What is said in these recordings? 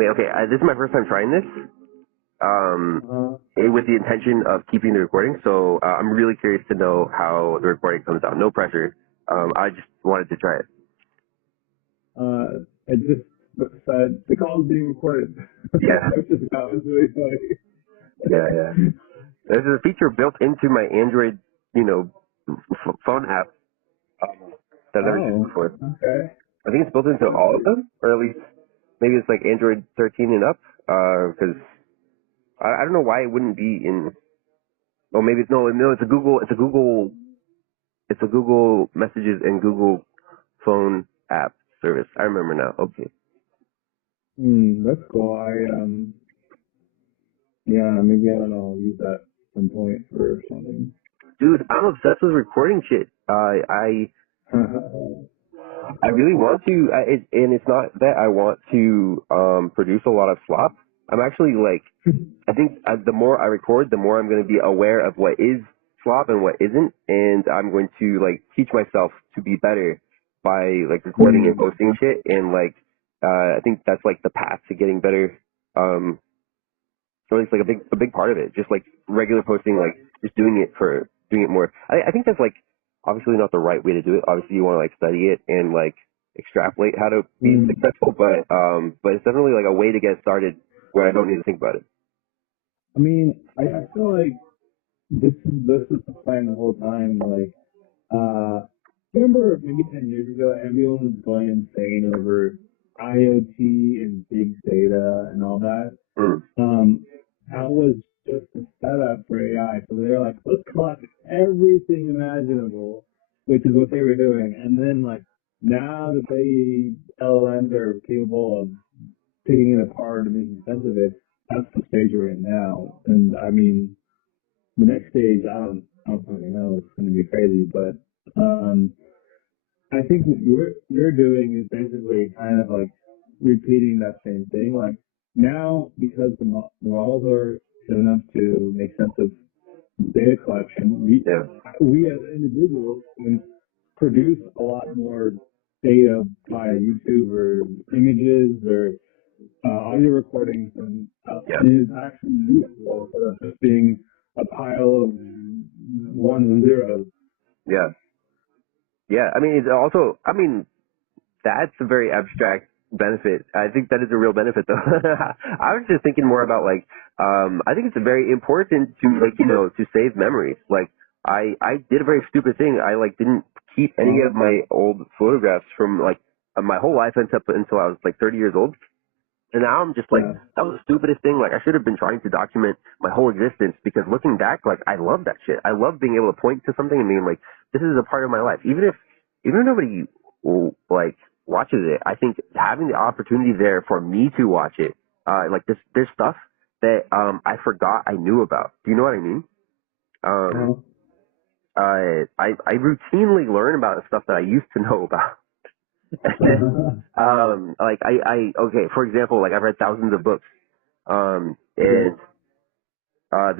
Wait, okay, this is my first time trying this. With the intention of keeping the recording, so I'm really curious to know how the recording comes out. No pressure. I just wanted to try it. It just said the call is being recorded. Yeah. That was really funny. Yeah. There's a feature built into my Android, phone app that I've never used before. Okay. I think it's built into all of them, or at least maybe it's like Android 13 and up, because I don't know why it wouldn't be in. Oh, maybe it's it's a Google Messages and Google Phone app service. I remember now. Okay. That's cool. Maybe I don't know. I'll use that at some point for something. Dude, I'm obsessed with recording shit. I really want to, and it's not that I want to produce a lot of slop. I'm actually like, I think the more I record, the more I'm going to be aware of what is slop and what isn't, and I'm going to like teach myself to be better by like recording and posting shit, and like I think that's like the path to getting better. Or at least like a big part of it, just like regular posting, like just doing it more. I think that's like obviously not the right way to do it. Obviously you want to like study it and like extrapolate how to be successful, but it's definitely like a way to get started where I don't need to think about it. I mean, I feel like this is the plan the whole time. Like, remember maybe 10 years ago, everyone was going insane over IoT and big data and all that. That was just a setup for AI. So they're like, let's collect everything imaginable, which is what they were doing. And then like now that LLMs are capable of picking it apart and making sense of it, that's the stage we're in now. And I mean, the next stage, I don't fucking know. It's going to be crazy, but I think what you're doing is basically kind of like repeating that same thing. Like now, because the models are good enough to make sense of data collection, we as individuals can produce a lot more data via YouTube or images or audio recordings, and it is actually useful instead of just being a pile of ones and zeros. Yeah. I mean, it's also, that's a very abstract benefit. I think that is a real benefit, though. I was just thinking more about like, I think it's very important to like, to save memories. Like, I did a very stupid thing. I like didn't keep any of my old photographs from like my whole life until I was like 30 years old. And now I'm just like, that was the stupidest thing. Like, I should have been trying to document my whole existence, because looking back, like, I love that shit. I love being able to point to something and being like, this is a part of my life. Even if nobody, like, watches it, I think having the opportunity there for me to watch it, like, there's stuff that I forgot I knew about. Do you know what I mean? I routinely learn about stuff that I used to know about. Like okay, for example, like I've read thousands of books, and there's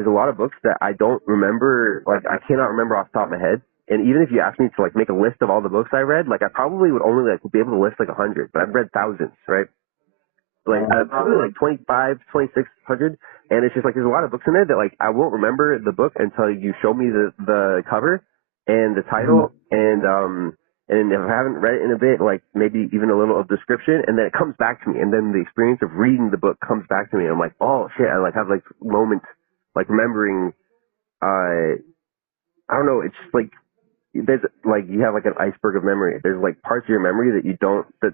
a lot of books that I don't remember, like I cannot remember off the top of my head. And even if you ask me to like make a list of all the books I read, like I probably would only like be able to list like 100, but I've read thousands, right? Like probably like 2,600, and it's just like there's a lot of books in there that like I won't remember the book until you show me the cover and the title, and if I haven't read it in a bit, like maybe even a little of description, and then it comes back to me, and then the experience of reading the book comes back to me. And I'm like, oh shit, I like have like moments like remembering. I don't know. It's just like there's like you have like an iceberg of memory. There's like parts of your memory that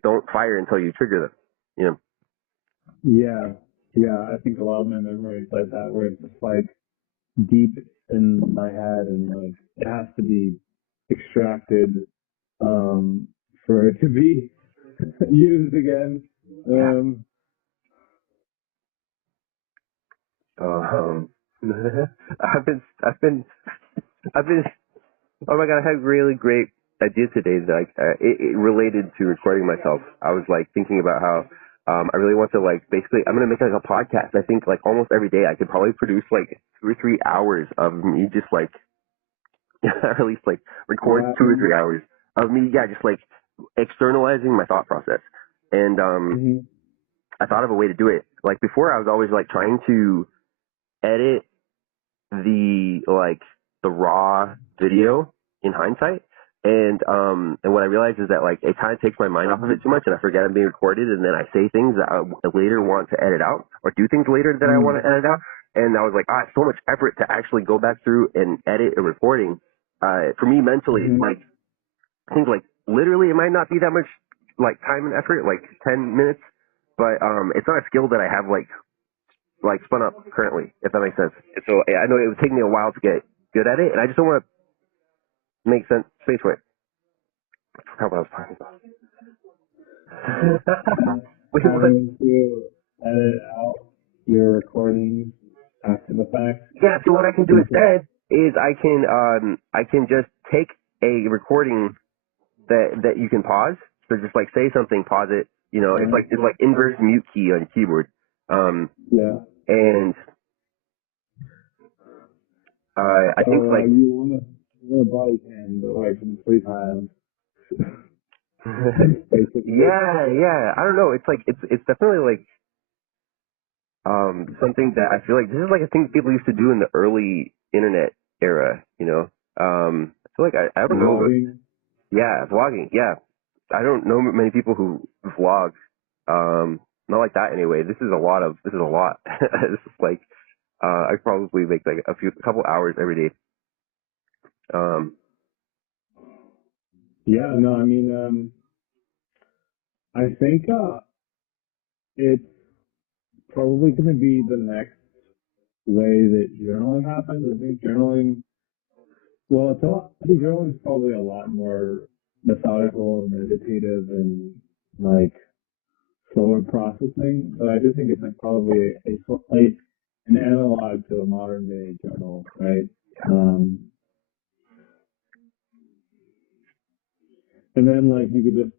don't fire until you trigger them. Yeah. I think a lot of my memories like that, where it's just like deep in my head, and like it has to be extracted for it to be used again. I've been oh my god, I had a really great idea today that it related to recording myself. I was like thinking about how I really want to like basically I'm gonna make like a podcast. I think like almost every day I could probably produce like 2 or 3 hours of me just like or at least like record 2 or 3 hours of me just like externalizing my thought process. And I thought of a way to do it. Like before, I was always like trying to edit the raw video in hindsight. And what I realized is that like it kind of takes my mind off of it too much, and I forget I'm being recorded, and then I say things that I later want to edit out, or do things later that I want to edit out. And I was like, it's so much effort to actually go back through and edit a recording. For me mentally, like I think like literally it might not be that much like time and effort, like 10 minutes, but it's not a skill that I have like spun up currently, if that makes sense. And so I know it would take me a while to get good at it, and I just don't want to make space for it. I forgot what I was talking about. Wait, what? To edit out your recordings after the fact. Yeah, so what I can do instead is I can just take a recording that you can pause. So just like say something, pause it. You know, it's like inverse mute key on your keyboard. Yeah. And I think like you want a body cam, but like from 3 times. yeah. I don't know. It's like it's definitely like something that I feel like this is like a thing people used to do in the early internet era. You know, I feel like I don't know. Yeah, vlogging. Yeah, I don't know many people who vlog. Not like that anyway. This is a lot. This is like I probably make like a couple hours every day. Yeah, no, I mean, I think it's probably going to be the next way that journaling happens. I think journaling, I think journaling is probably a lot more methodical and meditative and like slower processing, but I do think it's like probably like an analog to a modern day journal, right? And then like you could just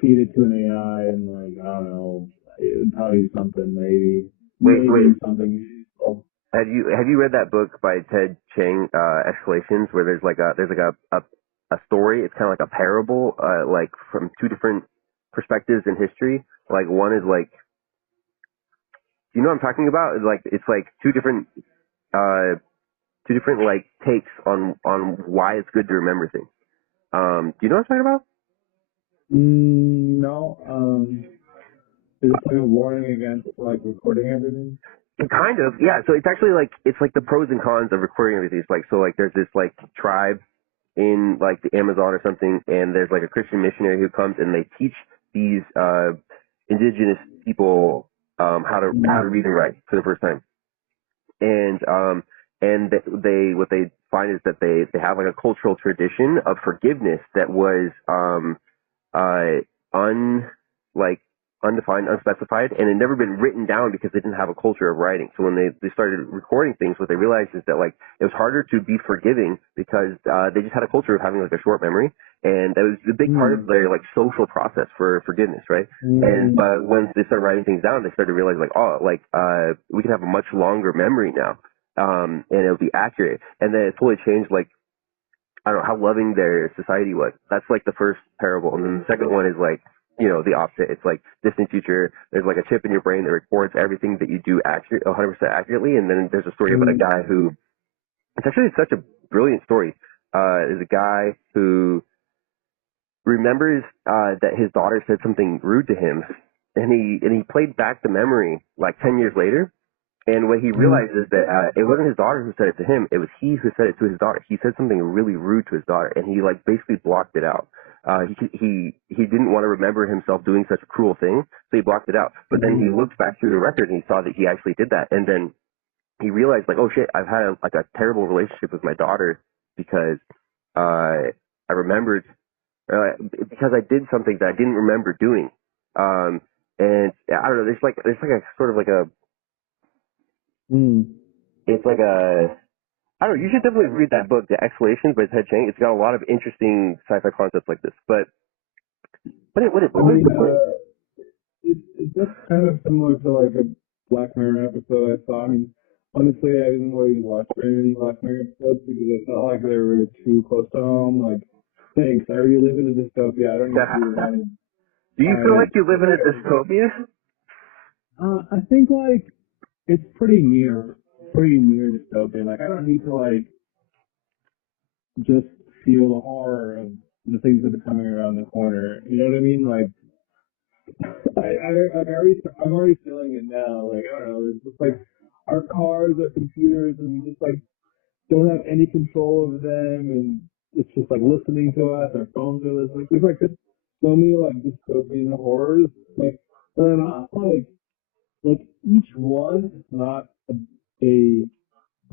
feed it to an AI and like I don't know, it would tell you something maybe. Wait. Something useful. Have you read that book by Ted Chiang, Exhalations, where there's like a story? It's kind of like a parable, like from two different perspectives in history. Like one is like, you know what I'm talking about? It's like two different like takes on why it's good to remember things. Do you know what I'm talking about? No. Is it like a warning against like recording everything? Kind of, yeah. So it's actually like the pros and cons of recording everything. It's like there's this like tribe in like the Amazon or something, and there's like a Christian missionary who comes and they teach these indigenous people how to read and write for the first time. And they what they find is that they have like a cultural tradition of forgiveness that was undefined, unspecified, and had never been written down because they didn't have a culture of writing. So when they started recording things, what they realized is that like it was harder to be forgiving because they just had a culture of having like a short memory, and that was the big part of their like social process for forgiveness, right? And but once they started writing things down, they started to realize like we can have a much longer memory now, and it'll be accurate. And then it totally changed like I don't know how loving their society was. That's like the first parable, and then the second one is like, you know, the opposite. It's like distant future. There's like a chip in your brain that records everything that you do 100% accurately. And then there's a story about a guy who, it's actually such a brilliant story. There's a guy who remembers that his daughter said something rude to him, and he played back the memory like 10 years later. And what he realized is that it wasn't his daughter who said it to him. It was he who said it to his daughter. He said something really rude to his daughter, and he like basically blocked it out. He didn't want to remember himself doing such a cruel thing, so he blocked it out. But then he looked back through the record and he saw that he actually did that. And then he realized like, oh shit, I've had a terrible relationship with my daughter because I remembered because I did something that I didn't remember doing. And I don't know. There's like a sort of like a it's like a, I don't know, you should definitely read that book, The Exhalation by Ted Chiang. It's got a lot of interesting sci-fi concepts like this. But what is the point? It's just kind of similar to like a Black Mirror episode I saw. I mean, honestly, I didn't really watch very many Black Mirror episodes because I felt like they were too close to home. Like, thanks, I already live in a dystopia. I don't need to be reminded. Do you feel like you live in a dystopia? I think like it's pretty near dystopian. Like I don't need to like just feel the horror of the things that are coming around the corner. You know what I mean? Like I'm already feeling it now. Like I don't know, it's just like our cars are computers, and we just like don't have any control over them, and it's just like listening to us. Our phones are listening. There's like just so many like dystopian horrors. Like they're not like each one is not a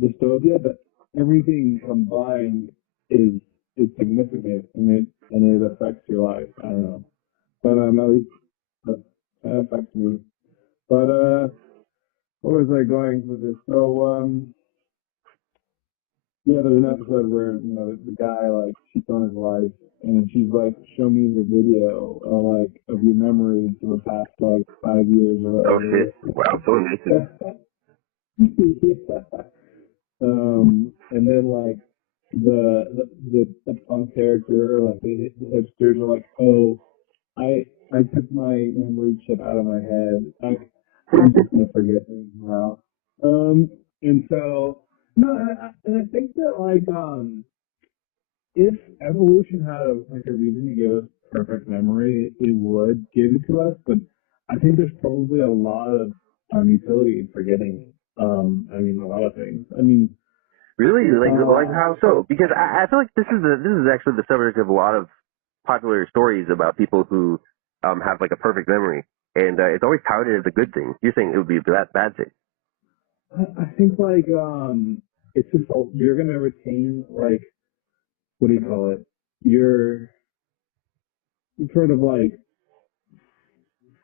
dystopia, but everything combined is significant, and it affects your life. I don't know, but at least that affects me. But where was I going with this? So yeah, there's an episode where the guy like cheats on his wife, and she's like, "Show me the video of your memories for the past like 5 years or Oh whatever." shit! Wow, so invasive. Yeah. And then like the punk character, like the hipsters are like, "Oh, I took my memory chip out of my head. I'm just gonna forget things now." And so no, and I think that like if evolution had a reason to give us perfect memory, it would give it to us. But I think there's probably a lot of utility in forgetting. I mean, a lot of things. I mean, Really? Like how so? Because I feel like this is actually the subject of a lot of popular stories about people who have like a perfect memory, and it's always touted as a good thing. You're saying it would be a bad thing? I think like it's just you're gonna retain like what do you call it? You're sort of like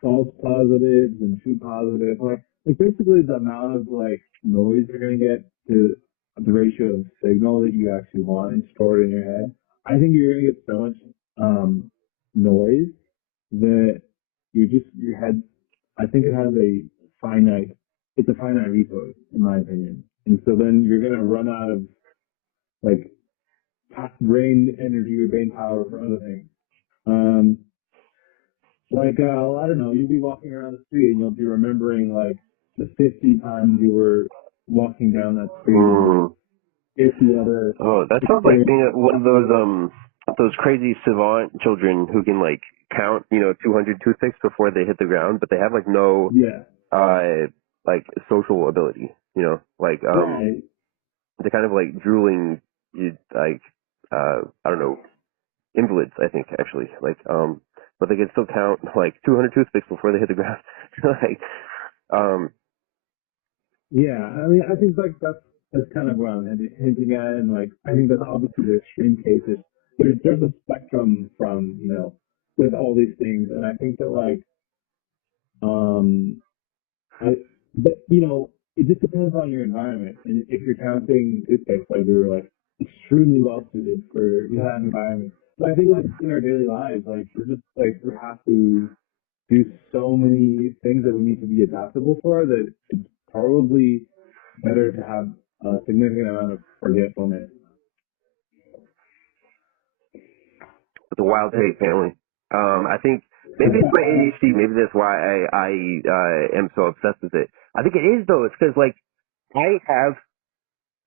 false positives and true positives. Like basically the amount of like noise you're gonna get to the ratio of signal that you actually want and stored in your head. I think you're gonna get so much noise that your head. I think it has a finite. It's a finite resource, in my opinion. And so then you're gonna run out of like brain energy or brain power for other things. Um, like I don't know, you'll be walking around the street and you'll be remembering like the 50 times you were walking down that street. Mm. 50 other. Oh, that sounds like being one of those crazy savant children who can like count 200 toothpicks before they hit the ground, but they have like no like social ability. Like Right. they're kind of like drooling, like I don't know, invalids. I think actually, like but they can still count like 200 toothpicks before they hit the ground. Like Yeah, I mean, I think like that's kind of what I'm hinting at, and like I think that obviously the extreme cases. There's a spectrum from with all these things, and I think that like I but it just depends on your environment, and if you're counting toothpicks, like you're like extremely well suited for that environment. But I think like in our daily lives, like we have to do so many things that we need to be adaptable for that it's probably better to have a significant amount of forgetfulness. it's a wild take, family. I think maybe it's my ADHD. Maybe that's why I am so obsessed with it. I think it is though. It's because like I have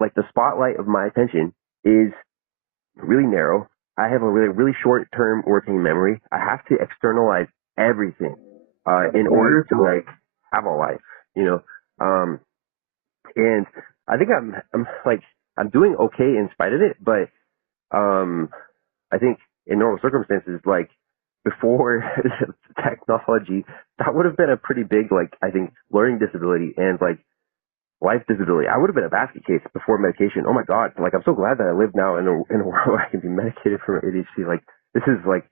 like the spotlight of my attention is really narrow. I have a really short term working memory. I have to externalize everything in order to like have a life, you know. And I think I'm doing okay in spite of it, but I think in normal circumstances, like before technology, that would have been a pretty big like I think learning disability and like life disability. I would have been a basket case before medication. Oh my god! Like I'm so glad that I live now in a world where I can be medicated for my ADHD. Like this is like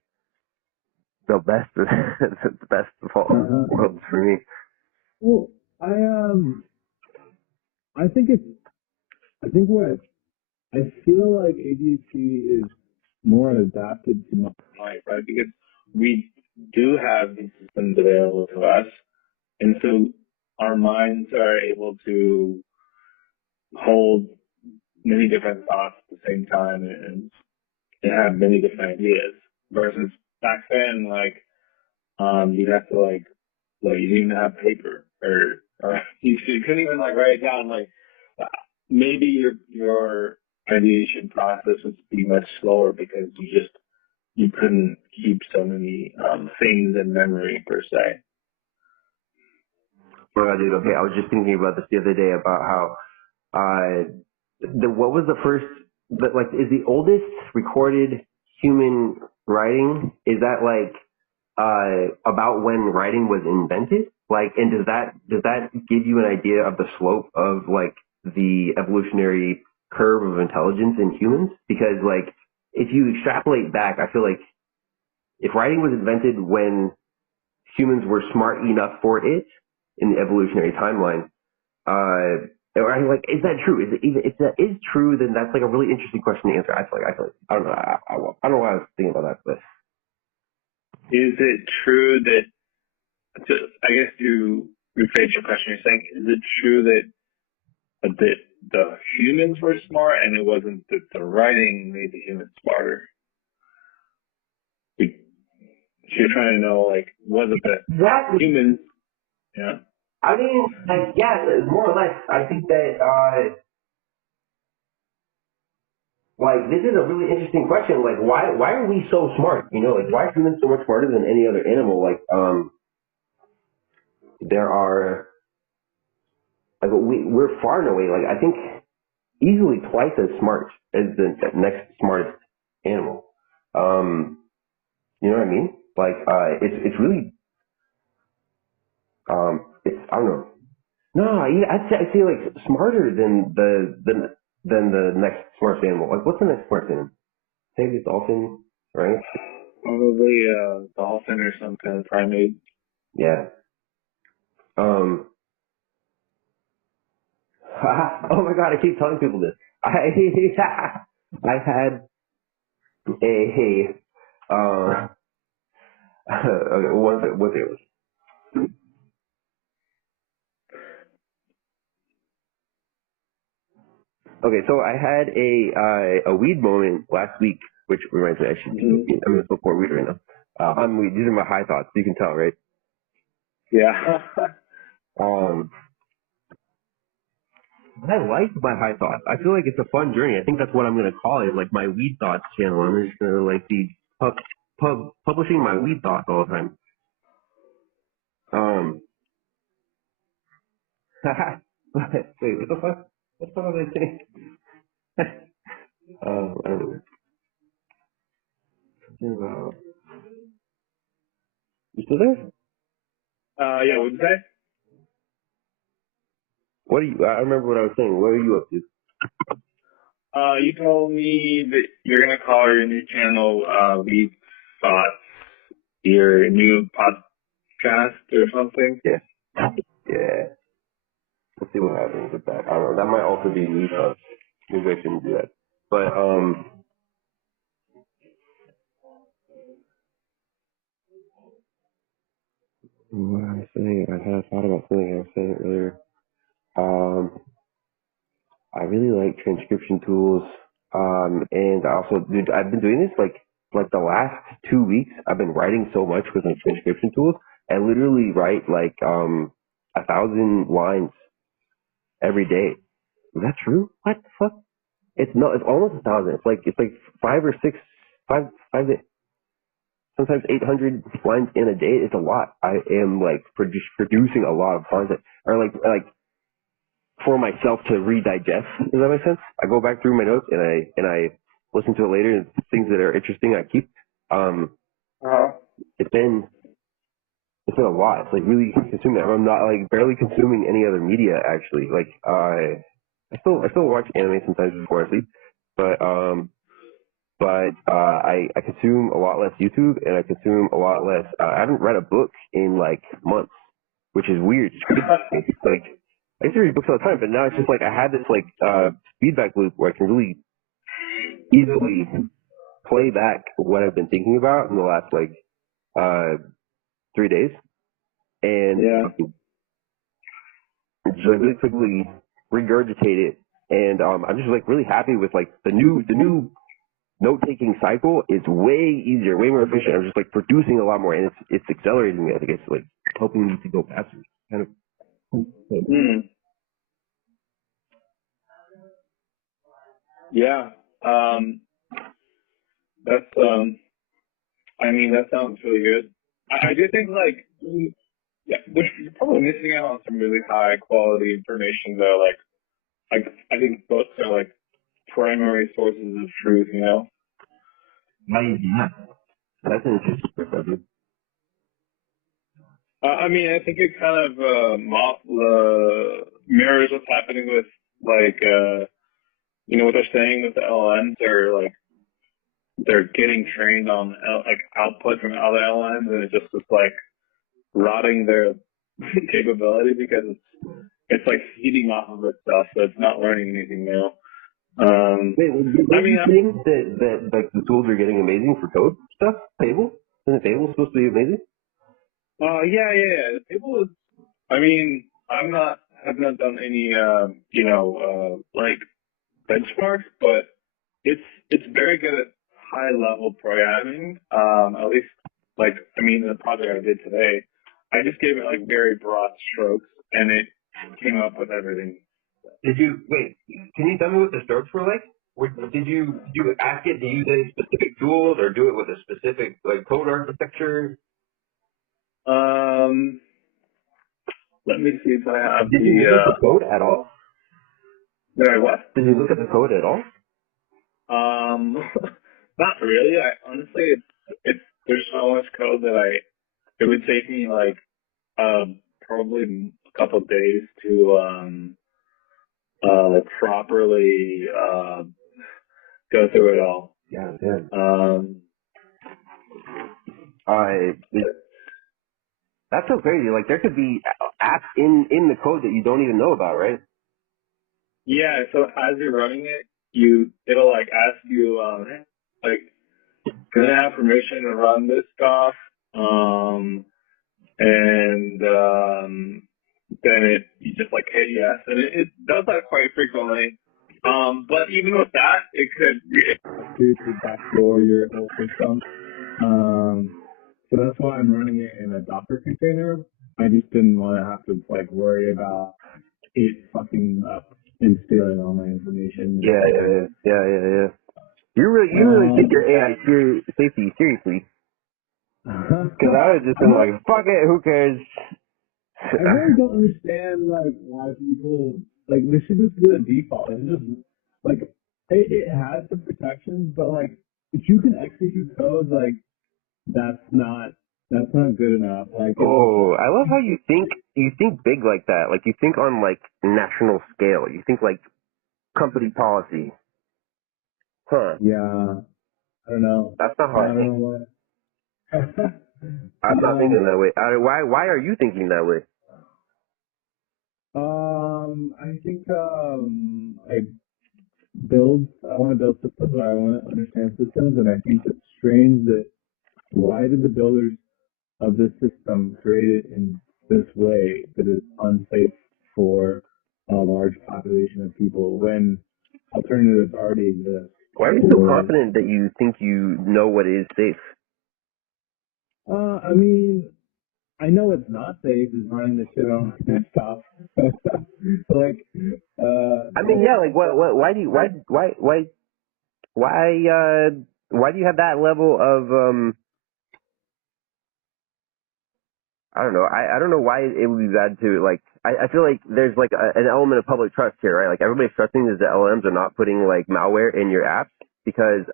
the best, the best of all worlds for me. Well, I think what I feel like ADHD is more adapted to my life, right? Because we do have these systems available to us, and so our minds are able to hold many different thoughts at the same time and have many different ideas. Versus back then, like you'd have to you didn't even have paper, or you couldn't even write it down. Maybe your ideation process would be much slower because you couldn't keep so many things in memory per se. Well, dude, okay, I was just thinking about this the other day about how what was the first, is the oldest recorded human writing, is that about when writing was invented? And does that give you an idea of the slope of the evolutionary curve of intelligence in humans? Because if you extrapolate back, I feel like if writing was invented when humans were smart enough for it in the evolutionary timeline, is that true? If that is true, then that's a really interesting question to answer. I feel like I don't know. I don't know why I was thinking about that, but is it true that? So I guess to rephrase your question, you're saying, is it true that the humans were smart and it wasn't that the writing made the humans smarter? So you're trying to know, was it the humans? Yeah. I mean, yeah, more or less. I think that, this is a really interesting question. Why are we so smart? Why are humans so much smarter than any other animal? There are, we're far and away, I think, easily twice as smart as the next smartest animal. You know what I mean? It's really, I don't know. No, I'd say smarter than the next smartest animal. What's the next smartest animal? Maybe a dolphin, right? Probably a dolphin or some kind of primate. Yeah. Oh my God, I keep telling people this. I had okay, what's it? Okay, so I had a weed moment last week, which reminds me I'm gonna smoke more weed right now. I'm weed. These are my high thoughts. You can tell, right? Yeah. I like my high thoughts. I feel like it's a fun journey. I think that's what I'm gonna call it, my weed thoughts channel. I'm just gonna be publishing my weed thoughts all the time. Wait, what the fuck? What the fuck was I saying? I don't know. You still there? Yeah, what did you say? I remember what I was saying. What are you up to? You told me that you're gonna call your new channel, We Thoughts, your new podcast or something. Yeah. Yeah. Let's see what happens with that. I don't know. That might also be me, but maybe I shouldn't do that. But what I was saying, I had thought about something I was saying earlier. I really like transcription tools. And also, dude, I've been doing this the last 2 weeks. I've been writing so much with my transcription tools. I literally write 1,000 lines every day. Is that true? What the fuck? It's almost 1,000. It's like five or six, sometimes 800 lines in a day. It's a lot. I am producing a lot of content, or for myself to redigest. Does that make sense? I go back through my notes and I listen to it later, and things that are interesting I keep. It's been a lot. It's really consuming. I'm not barely consuming any other media actually. I still watch anime sometimes before I sleep, but I consume a lot less YouTube, and I consume a lot less. I haven't read a book in months, which is weird. It's I used to read books all the time, but now it's just I had this feedback loop where I can really easily play back what I've been thinking about in the last 3 days, and just really quickly regurgitate it. And I'm just really happy with the new note-taking cycle is way easier, way more efficient. I'm just like producing a lot more, and it's accelerating me. I think it's like helping me to go faster. Kind of. Yeah. That's I mean, that sounds really good. I do think like yeah, you're probably missing out on some really high quality information though. Like I think books are like primary sources of truth, you know? Yeah. That's an interesting perspective. I mean, I think it kind of mirrors what's happening with like you know what they're saying with the LLMs. They're getting trained on like output from other LLMs, and it just is like rotting their capability because it's like feeding off of itself, so it's not learning anything new. I mean, I think that like the tools are getting amazing for code stuff. Fable, isn't Fable supposed to be amazing? Yeah. People, I mean, have not done any, you know, like benchmarks, but it's very good at high level programming. At least, like, I mean, the project I did today, I just gave it like very broad strokes, and it came up with everything. Can you tell me what the strokes were like? Did you ask it to use any specific tools or do it with a specific like code architecture? Let me see if I have Did you look at the code at all? Sorry, what? Did you look at the code at all? Not really. I honestly, there's so much code that it would take me like probably a couple of days to like properly go through it all. Yeah. That's so crazy. Like there could be apps in the code that you don't even know about, right? Yeah. So as you're running it, it'll like ask you like, can I have permission to run this stuff? And then you just like hit yes, and it does that quite frequently. But even with that, it could to backdoor your whole system. So that's why I'm running it in a Docker container. I just didn't want to have to like worry about it fucking up and stealing all my information. Yeah. You really take your AI safety seriously. Because I would just been like, fuck it, who cares? I really don't understand like why people like this should just be the default. It's just like it has some protections, but like if you can execute code, like that's not good enough. Like I love how you think big like that. Like you think on like national scale. You think like company policy. Huh. Yeah. I don't know. That's not how I think. I'm not thinking that way. Why are you thinking that way? I think I want to build systems. I want to understand systems, and I think it's strange that why did the builders of this system create it in this way that is unsafe for a large population of people when alternatives already exist? Why are you so confident that you think you know what is safe? I mean, I know it's not safe is running the shit on my desktop. Like, I mean, yeah, like why do you have that level of I don't know. I don't know why it would be bad to like. I feel like there's like an element of public trust here, right? Like everybody's trusting that the LLMs are not putting like malware in your apps because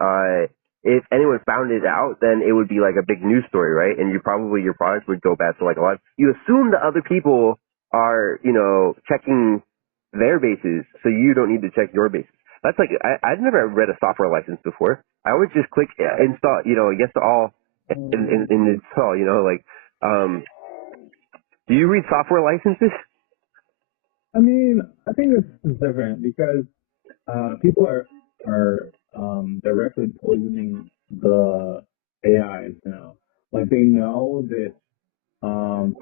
if anyone found it out, then it would be like a big news story, right? And your product would go bad. So like you assume that other people are checking their bases, so you don't need to check your bases. That's like I've never read a software license before. I always just click install, yes to all, in install, like. Do you read software licenses? I mean, I think this is different because people are directly poisoning the AIs now. Like they know that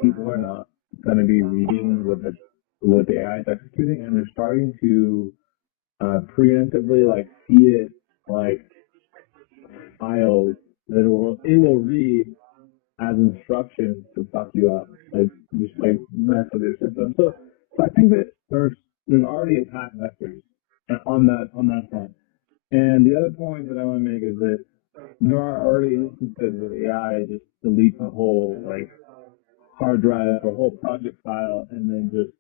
people are not going to be reading what the AI is executing, and they're starting to preemptively like feed it like files that it will read as instructions to fuck you up, like just like mess with your system. So I think that there's already attack vectors on that front. And the other point that I want to make is that there are already instances where AI just deletes a whole like hard drive or whole project file, and then just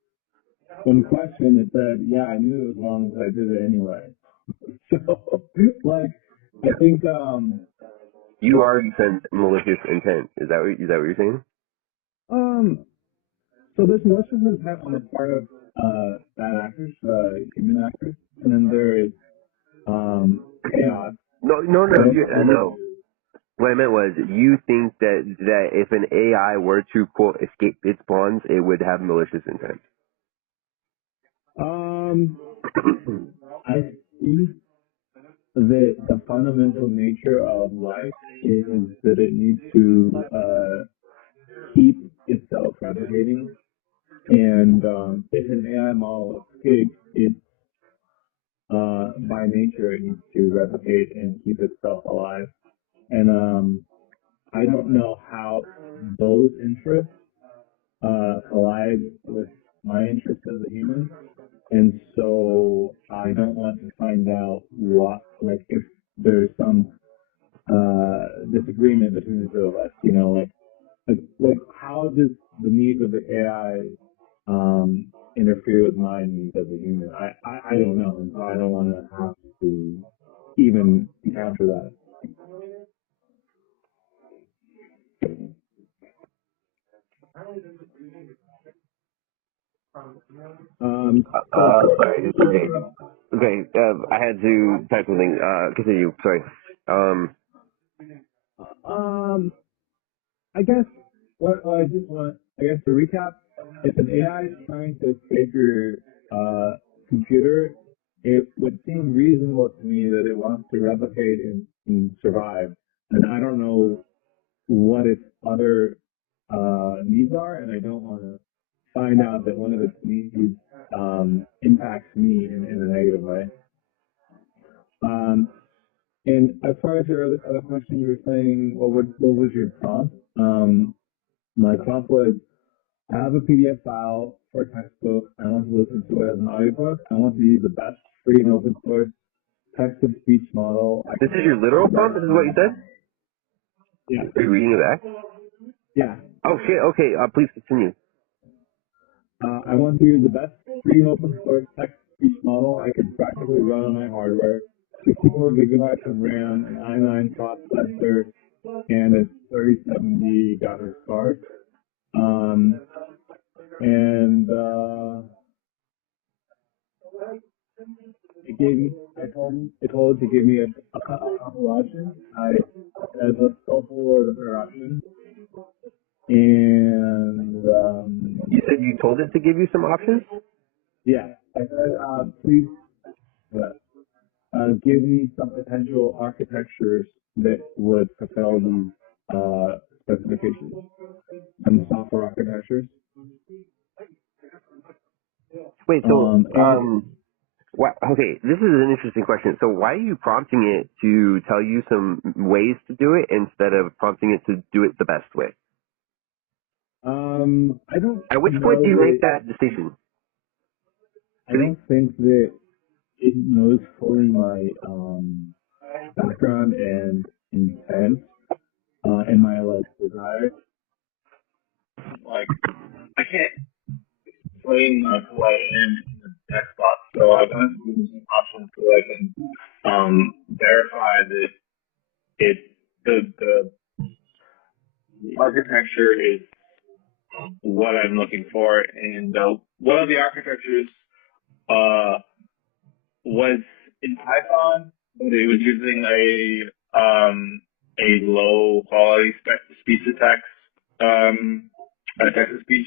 when questioned, it said, "Yeah, I knew it was wrong, but I did it anyway." So, like, I think You already sent malicious intent. Is that what you're saying? so there's malicious intent on the part of bad actors, human actors, and then there is chaos. No. What I meant was, you think that if an AI were to quote escape its bonds, it would have malicious intent. I think that the fundamental nature of life is that it needs to keep itself replicating, and if an AI model escapes, it by nature it needs to replicate and keep itself alive. And I don't know how those interests collide with my interests as a human, and so I don't want to find out what, like, if there's some disagreement between the two of us, like how does the needs of the AI interfere with my needs as a human? I don't know, and so I don't want to have to even encounter that. Sorry. Okay. I had to type something. Continue. Sorry. I guess I guess to recap, if an AI is trying to escape your computer, it would seem reasonable to me that it wants to replicate and survive. And I don't know what its other needs are, and I don't want to find out that one of its needs impacts me in a negative way. And as far as your other question, you were saying, what was your prompt? My prompt was, I have a PDF file for a textbook. I want to listen to it as an audiobook. I want to use the best free and open source text-to-speech model. This is your literal prompt? This is what you said? Yeah. Are you reading it back? Yeah. Oh, shit. Okay. Please continue. I want to use the best free and open source text-to-speech model I can practically run on my hardware. 64 gigabytes of RAM, an i9 processor, and a 3070 graphics card. And it told it to give me a couple options. I said, let's go for the third option. And You said you told it to give you some options? yeah, I said, please give me some potential architectures that would fulfill these specifications. Some software architectures. Wait, so, okay, this is an interesting question. So why are you prompting it to tell you some ways to do it instead of prompting it to do it the best way? I don't. At which point do you make that decision? I don't think that it knows fully my background and intent and my desires. Like, I can't explain who I am in the text box, so I want to give some options so I can verify that the architecture is what I'm looking for. And one of the architectures was in Python, but it was using a low quality speech to text text to speech,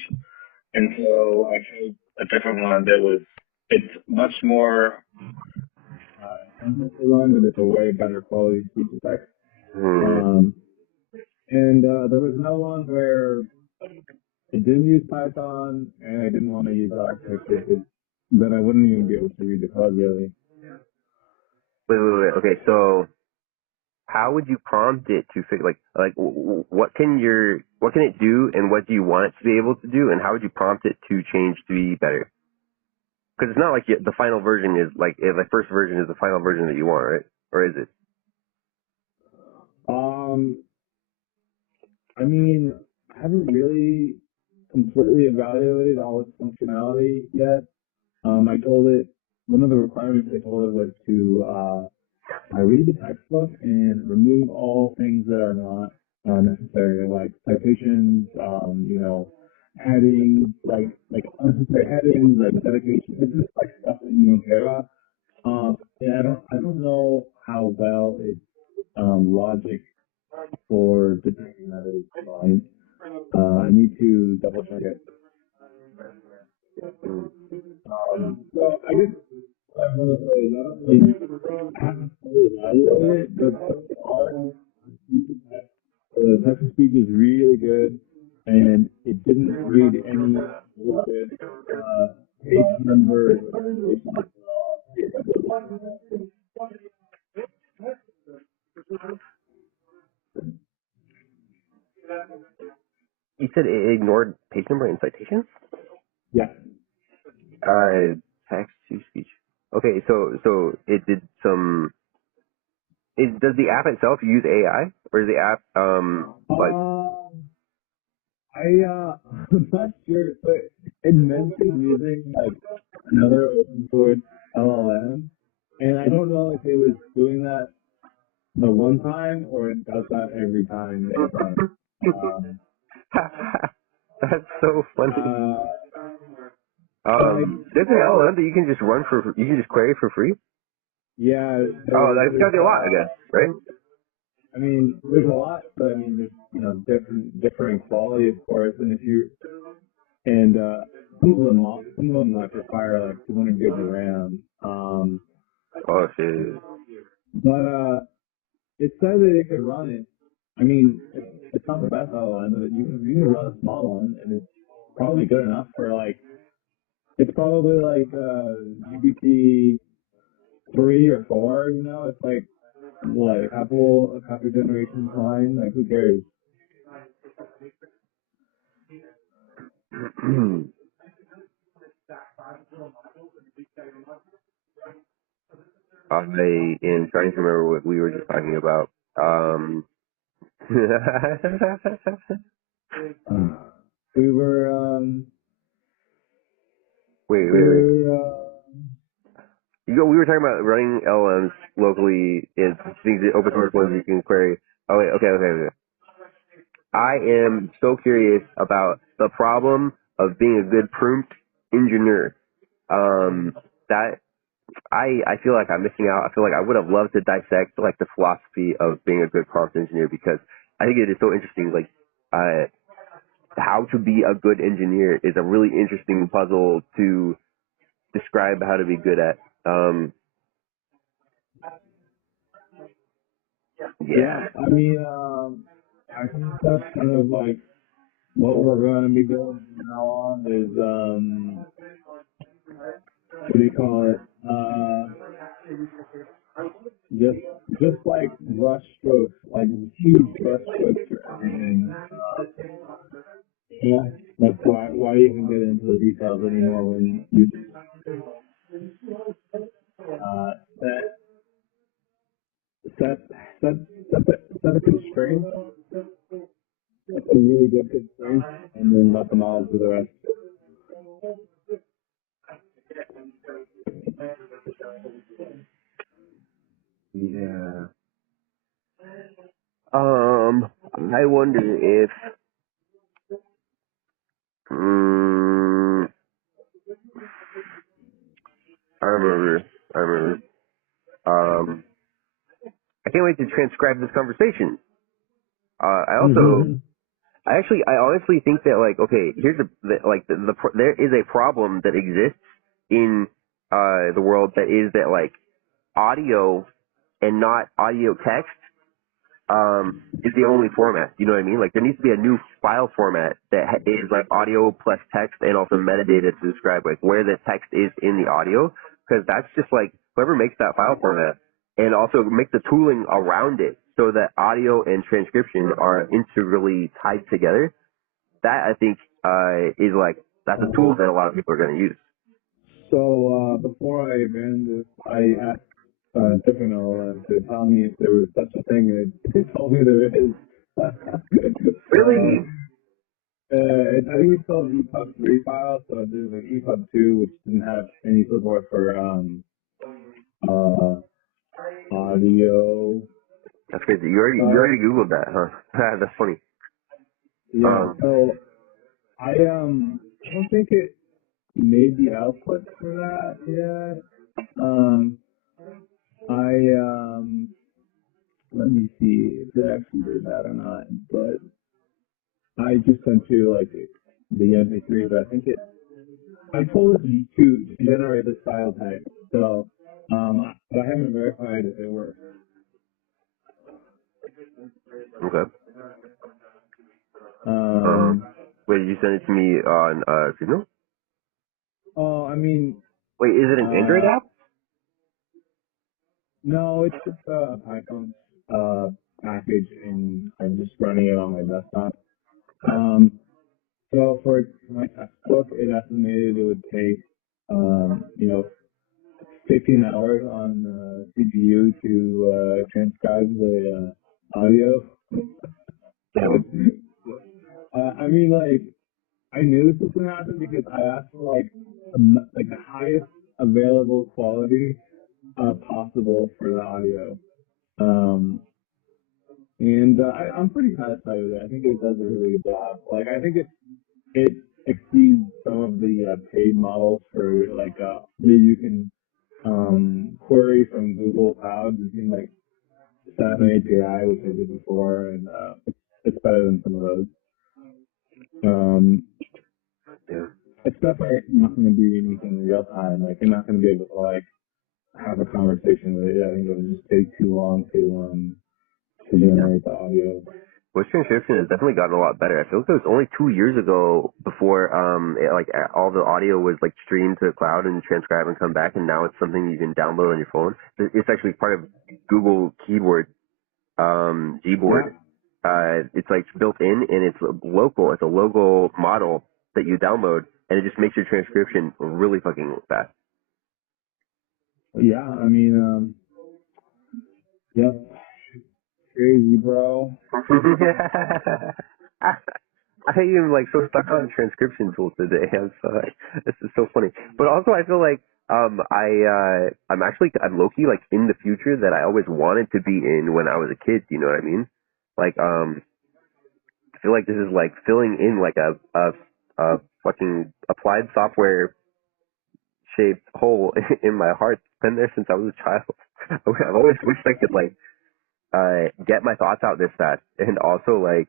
and so I chose a different one that was it's much more intensive to run, but it's a way better quality speech to text. And there was no one where it didn't use Python, and I didn't want to use architecture because then I wouldn't even be able to read the code really. Wait. Okay, so how would you prompt it to fix what can it do and what do you want it to be able to do, and how would you prompt it to change to be better? Because it's not like the final version is like the first version is the final version that you want, right? Or is it? I mean, I haven't really completely evaluated all its functionality yet. I told it, one of the requirements I told it was to read the textbook and remove all things that are not necessary, like citations, headings, like unnecessary headings, like dedication. It's just like stuff that you don't care about. And I don't know how well its logic for detecting that is fine. I need to double check it. So I guess what I want to say is I don't really haven't fully evaluated it, but so far the text to speech is really good, and it didn't read any bullshit page number. You said it ignored page number and citations? Yeah. Text to speech. Okay, so it did some. Does the app itself use AI, or is the app I'm not sure, but it mentioned using like another open source LLM, and I don't know if it was doing that the one time or it does that every time. That's so funny. There's an LLM that you can just you can just query for free. Yeah. That's gotta be a lot, I guess, right? I mean, there's a lot, but I mean, there's different quality, of course, and some of them like require like 200 gigs of RAM. Oh shit. But it says that it could run it. I mean, it's not the best LLM, but you can run a small one, and it's probably good enough for like. It's probably like GPT 3 or 4. It's like what a couple generations behind. Like, who cares? I am trying to remember what we were just talking about. We were wait. We were talking about running LLMs locally in things, open source ones you can query. Oh wait, okay. I am so curious about the problem of being a good prompt engineer. That I feel like I'm missing out. I feel like I would have loved to dissect like the philosophy of being a good prompt engineer, because I think it is so interesting. Like, how to be a good engineer is a really interesting puzzle to describe how to be good at. Yeah. I mean, I think that's kind of like what we're going to be doing from now on is, what do you call it? Just like brush strokes, like huge brush strokes for everything. Yeah, that's why even get into the details anymore when you set a constraint. That's a really good constraint, and then let the models do the rest. Yeah. I wonder if I remember. I can't wait to transcribe this conversation. I honestly think that, like, okay, here's there is a problem that exists in the world, that is that, like, audio and not audio text is the only format. You know what I mean? Like, there needs to be a new file format that is like audio plus text, and also metadata to describe like where the text is in the audio, because that's just like whoever makes that file format, and also make the tooling around it so that audio and transcription are integrally tied together. That I think is like that's a tool that a lot of people are going to use. So before I abandoned this, I asked different LLM to tell me if there was such a thing, and it told me there is. Really? I think it's called EPUB 3 file, so there's an EPUB 2, which didn't have any support for audio. That's crazy. You already Googled that, huh? That's funny. Yeah. So I don't think it made the output for that yet. Let me see if it actually did that or not. But I just sent you like the MP3, but I told it to generate this file type. So, but I haven't verified if it works. Okay. Wait, did you send it to me on Signal? Oh, I mean. Wait, is it an Android app? No, it's just a Python package, and I'm just running it on my desktop. So for my textbook, it estimated it would take, 15 hours on CPU to transcribe the audio. I mean, like, I knew this was gonna happen because I asked for the highest available quality possible for the audio. I'm pretty satisfied with it. I think it does a really good job. Like, I think it exceeds some of the paid models for like where you can query from Google Cloud using like SAP API, which I did before, and it's better than some of those. It's definitely not going to be anything in real time. Like, you're not going to be able to like have a conversation with it. I think it would just take too long to generate the audio. Voice transcription has definitely gotten a lot better. I feel like it was only 2 years ago before all the audio was like streamed to the cloud and transcribe and come back, and now it's something you can download on your phone. It's actually part of Google Keyboard, Gboard. Yeah. It's like built in and it's local. It's a local model that you download, and it just makes your transcription really fucking fast. Yeah, I mean, yep. Crazy, bro. I am like so stuck on transcription tools today. I'm sorry. This is so funny. But also I feel like I'm low-key like in the future that I always wanted to be in when I was a kid, you know what I mean? Like I feel like this is like filling in like a fucking applied software shaped hole in my heart. It's been there since I was a child. I've always wished I could like get my thoughts out this fast and also like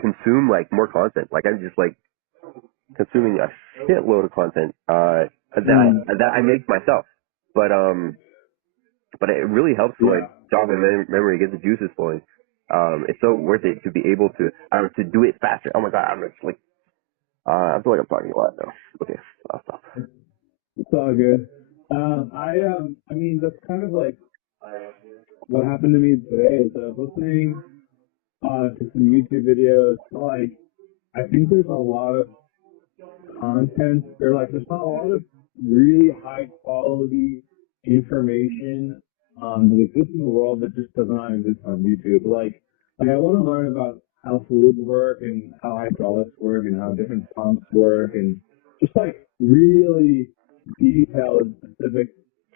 consume like more content. Like I'm just like consuming a shitload of content that I make myself. But it really helps to like jog my memory, get the juices flowing. It's so worth it to be able to do it faster. Oh my god, I'm just like I feel like I'm talking a lot now. Okay, I'll stop. It's all good. I mean, that's kind of like what happened to me today. Is I was listening to some YouTube videos. Like, I think there's a lot of content. There's not a lot of really high quality information that exists in the world that just does not exist on YouTube. Like I want to learn about how fluids work and how hydraulics work and how different pumps work and just like really detailed and specific.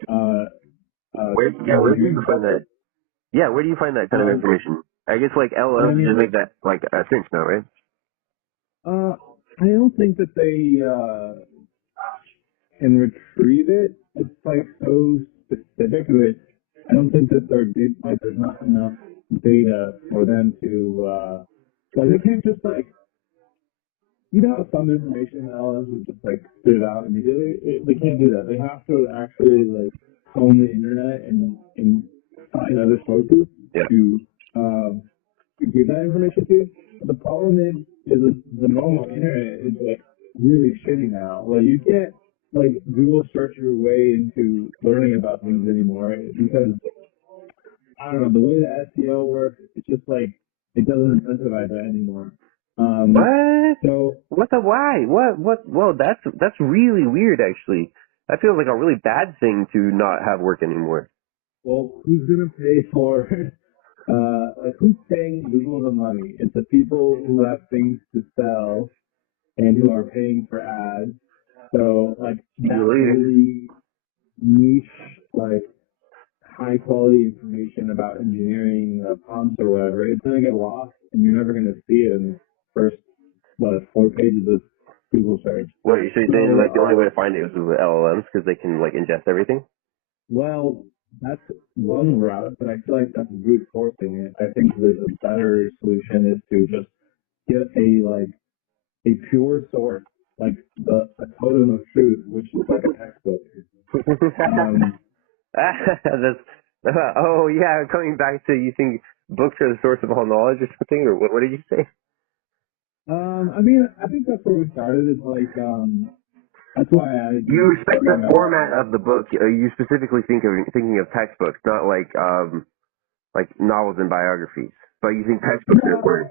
Where do you find that? Yeah, where do you find that kind of information? I guess like LLMs just make that like a cinch now, right? I don't think that they can retrieve it. It's like so specific that I don't think that there's not enough data for them to they can't just like some information LLMs would just like spit it out immediately. They can't do that. They have to actually like comb the internet and find other sources to give that information to. But the problem is the normal internet is like really shitty now. Like you can't like Google search your way into learning about things anymore because I don't know, the way the SEO works, it's just like, it doesn't incentivize that anymore. What? So, What the why? What? Whoa, that's really weird, actually. That feels like a really bad thing to not have work anymore. well, who's gonna pay for, like, who's paying Google the money? It's the people who have things to sell and who are paying for ads. So, like, that Really? really niche, like, high quality information about engineering pumps or whatever, it's gonna get lost and you're never gonna see it in the first, what, 4 pages of Google search. Wait, so you're saying So, like the only way to find it was with LLMs because they can like ingest everything? well, that's one route, but I feel like that's brute forcing it. I think the better solution is to just get a pure source, like a totem of truth, which is like a textbook. Um, That's oh yeah, coming back to you think books are the source of all knowledge or something, or what did you say? I mean, I think that's where we started. Is like, that's why I added You the respect the format of the book. You specifically thinking of textbooks, not like novels and biographies. But you think textbooks are important.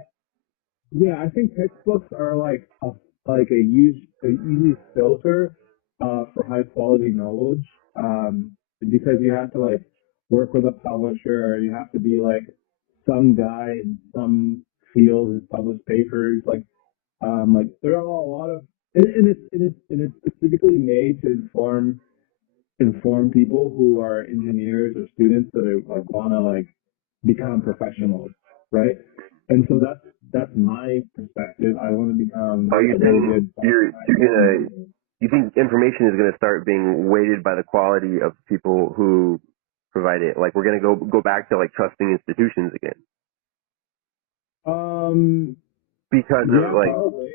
Yeah, I think textbooks are like a easy filter for high quality knowledge. Because you have to like work with a publisher, you have to be like some guy in some field who's published papers. Like there are a lot of and it's specifically made to inform people who are engineers or students that are like wanna like become professionals, right? And so that's my perspective. I want to become Oh, a you're really saying good you're gonna you think information is gonna start being weighted by the quality of people who provide it? Like we're gonna go back to like trusting institutions again because of yeah, like. probably.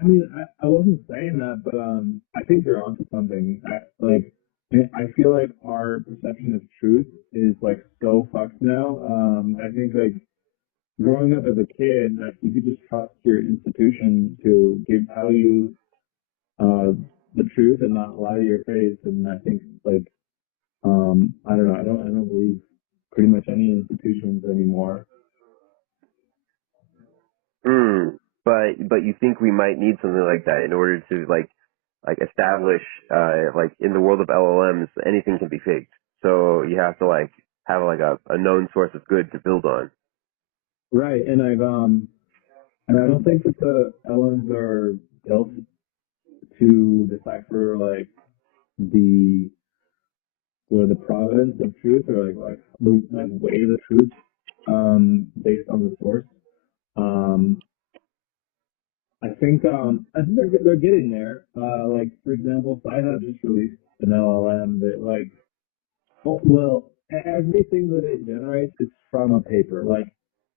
I mean, I wasn't saying that, but I think you're onto something. I feel like our perception of truth is like so fucked now. I think like growing up as a kid, like you could just trust your institution to tell you uh, the truth and not lie to your face. And I think like I don't know, I don't believe pretty much any institutions anymore. But you think we might need something like that in order to like establish like in the world of LLMs anything can be faked. So you have to like have like a known source of good to build on. Right, and I don't think that the LLMs are built to decipher like the the provenance of truth or like weigh the truth based on the source. Um, I think they're getting there. Like for example, Scythe just released an LLM that like well everything that it generates is from a paper. Like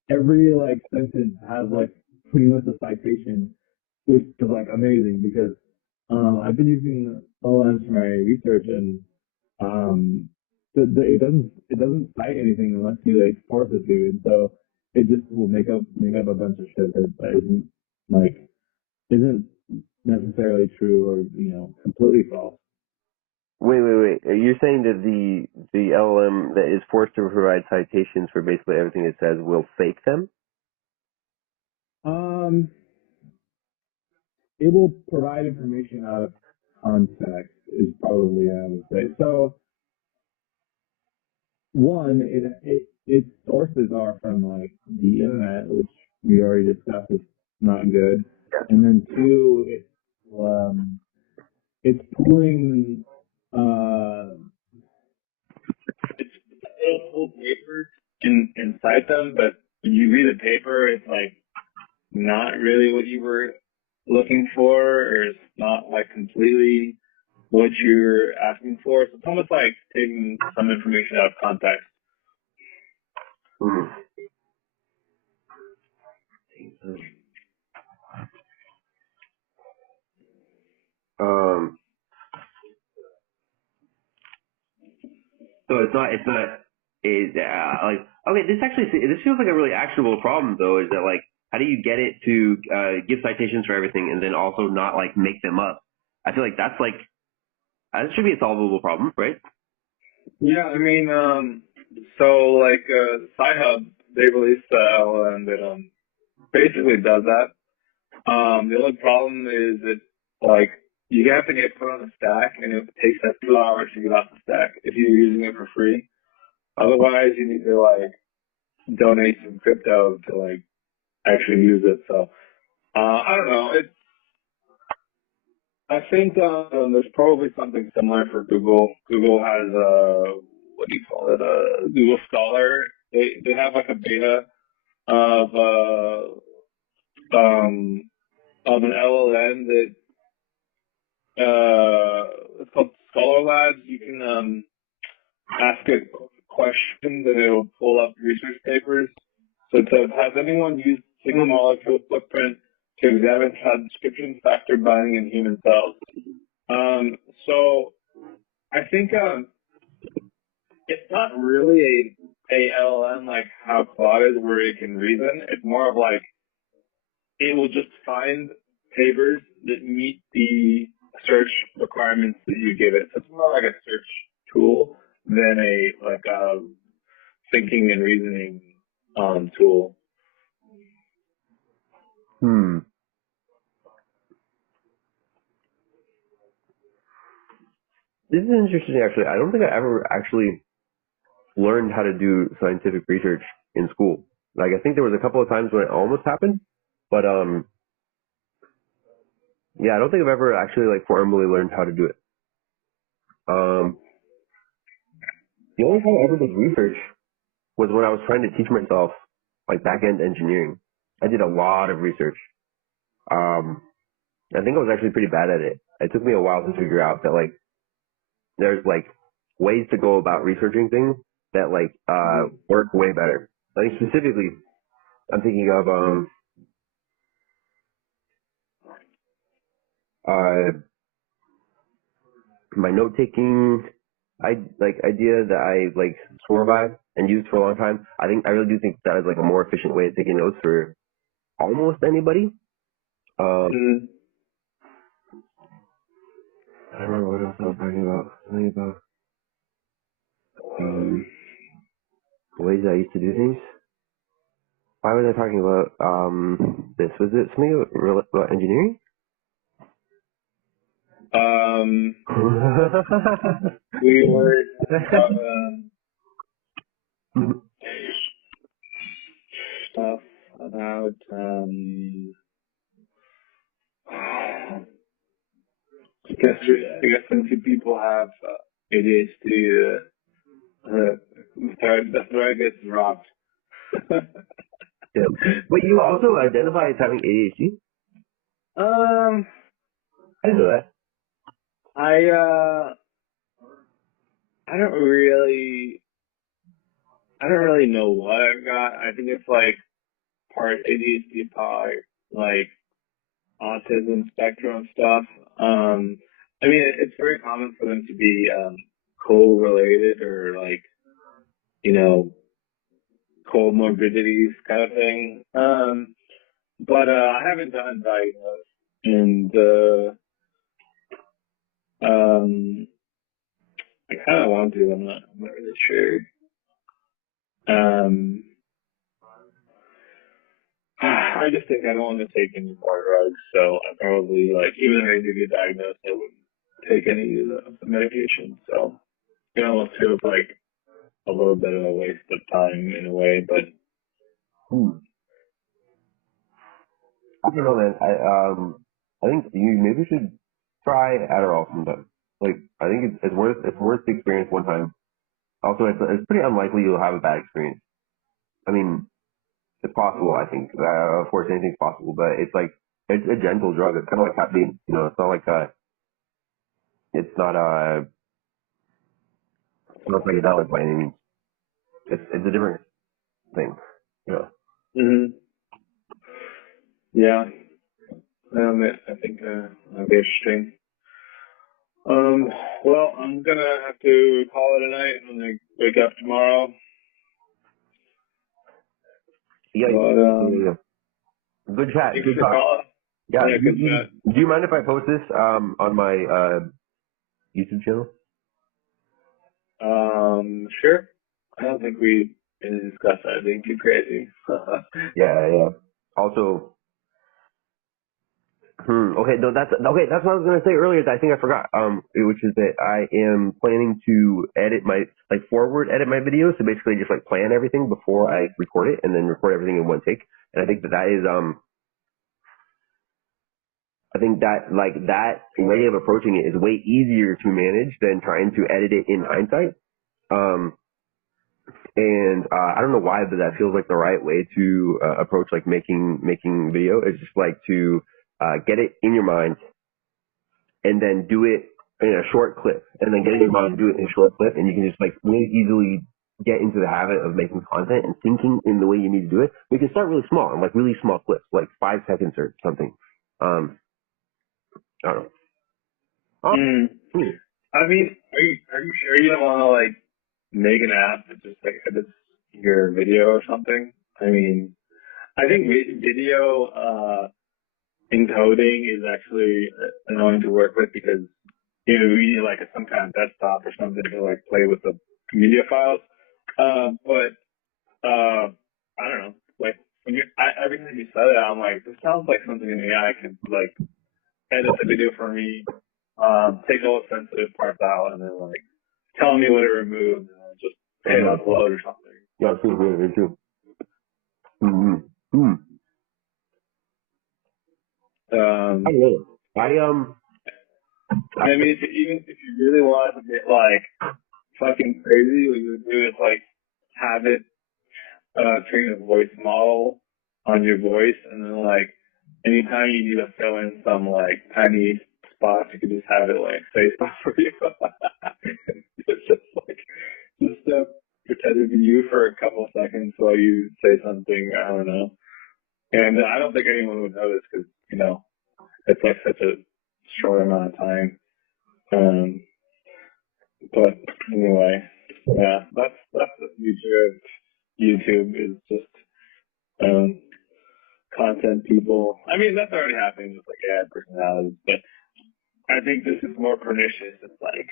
every like sentence has like pretty much a citation, which is like amazing because I've been using LLMs for my research and it doesn't cite anything unless you like force it to, and so it just will make up a bunch of shit that like isn't necessarily true or completely false. Wait. You're saying that the LLM that is forced to provide citations for basically everything it says will fake them? Um, it will provide information out of context is probably I would say. So one, its sources are from like the internet, which we already discussed is not good, and then two, it's pulling it'll pull paper and cite them, but when you read the paper, it's like not really what you were looking for, or it's not like completely what you're asking for. So it's almost like taking some information out of context. Hmm. Um. So it's not like okay. This feels like a really actionable problem though. Is that like how do you get it to give citations for everything and then also not like make them up? I feel like that's like that should be a solvable problem, right? Yeah, I mean, So like Sci-Hub, they released the LLM that basically does that. The only problem is that like you have to get put on the stack, and it takes like 2 hours to get off the stack if you're using it for free. Otherwise, you need to like donate some crypto to like actually use it. So I don't know. I think there's probably something similar for Google. Google has what do you call it? Google Scholar. They have like a beta of of an LLM that it's called Scholar Labs. You can ask it questions and it'll pull up research papers. So it says, has anyone used single molecule footprint to examine transcription factor binding in human cells? So I think it's not really a LLM like how Claude is, where it can reason. It's more of like it will just find papers that meet the search requirements that you give it. So it's more like a search tool than a thinking and reasoning tool. This is interesting, actually. I don't think I ever actually learned how to do scientific research in school. Like, I think there was a couple of times when it almost happened, but yeah, I don't think I've ever actually like formally learned how to do it. The only time I ever did research was when I was trying to teach myself like back-end engineering. I did a lot of research. I think I was actually pretty bad at it. It took me a while to figure out that like there's like ways to go about researching things that like work way better. Like specifically, I'm thinking of my note taking idea that I like swore by and used for a long time. I really do think that is like a more efficient way of taking notes for almost anybody. I don't remember what else I was talking about. Something about ways I used to do things. Why was I talking about this? Was it something about engineering? We were stuff about I guess when two people have ADHD, that's where I get dropped. Yeah. Wait, you also identify as having ADHD? I didn't know that. I don't really know what I've got. I think it's like part ADHD, part like autism spectrum stuff. I mean, it's very common for them to be co-related or like, you know, comorbidities kind of thing. But I haven't done diagnosed, and I kind of want to. I'm not really sure. I just think I don't want to take any more drugs, so I probably like even if I do get diagnosed, I wouldn't take any of the medication. So it almost feels like a little bit of a waste of time in a way, but I don't know, man. I think you maybe should try Adderall sometime. Like, I think it's worth the experience one time. Also, it's pretty unlikely you'll have a bad experience. I mean, it's possible. I think, of course, anything's possible, but it's like it's a gentle drug. It's kind of like caffeine. You know, it's not like it's not psychedelic by any means. It's a different thing. You know. mm-hmm. Yeah. I think that'd be interesting. Well, I'm gonna have to call it a night when I wake up tomorrow. Yeah. But, Good chat. Good talk. Yeah. Good chat. Do you mind if I post this on my YouTube channel? Sure. I don't think we really discussed anything too crazy. Yeah. Also, okay, no, that's okay. That's what I was gonna say earlier. That I think I forgot. Which is that I am planning to forward edit my videos. So basically, just like plan everything before I record it, and then record everything in one take. And I think that is I think that that way of approaching it is way easier to manage than trying to edit it in hindsight. And I don't know why, but that feels like the right way to approach like making video. It's just like to get it in your mind and then do it in a short clip, and then get it in your mind and do it in a short clip, and you can just like really easily get into the habit of making content and thinking in the way you need to do it. We can start really small, and like really small clips, like 5 seconds or something. I don't know. I mean, are you sure you don't want to like make an app that just like edits your video or something? I mean, I think video encoding is actually annoying to work with because you need like some kind of desktop or something to like play with the media files. But I don't know. Like every time you said it, I'm like, this sounds like something an AI can like edit the video for me, take all the sensitive parts out, and then like tell me what to remove, and then just hit upload or something. Yeah, it's really true. I mean, even if you really want to get like fucking crazy, what you would do is like have it train a voice model on your voice, and then like anytime you need to fill in some like tiny spots, you could just have it like say stuff for you. It's just like pretend to be you for a couple of seconds while you say something. I don't know, and I don't think anyone would notice because it's like such a short amount of time. But anyway, yeah, that's the future of YouTube is just content people. I mean, that's already happening with like ad personalities, but I think this is more pernicious. It's like,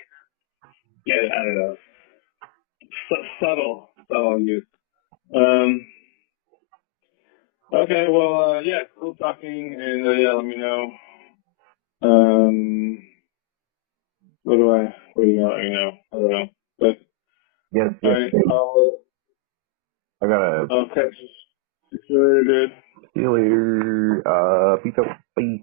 yeah, I don't know, subtle use. Okay, well, yeah, cool talking, and yeah, let me know. What do you want to let me know? I don't know, but Yes. all right, I'll catch you later, dude. See you later. Peace out. Bye.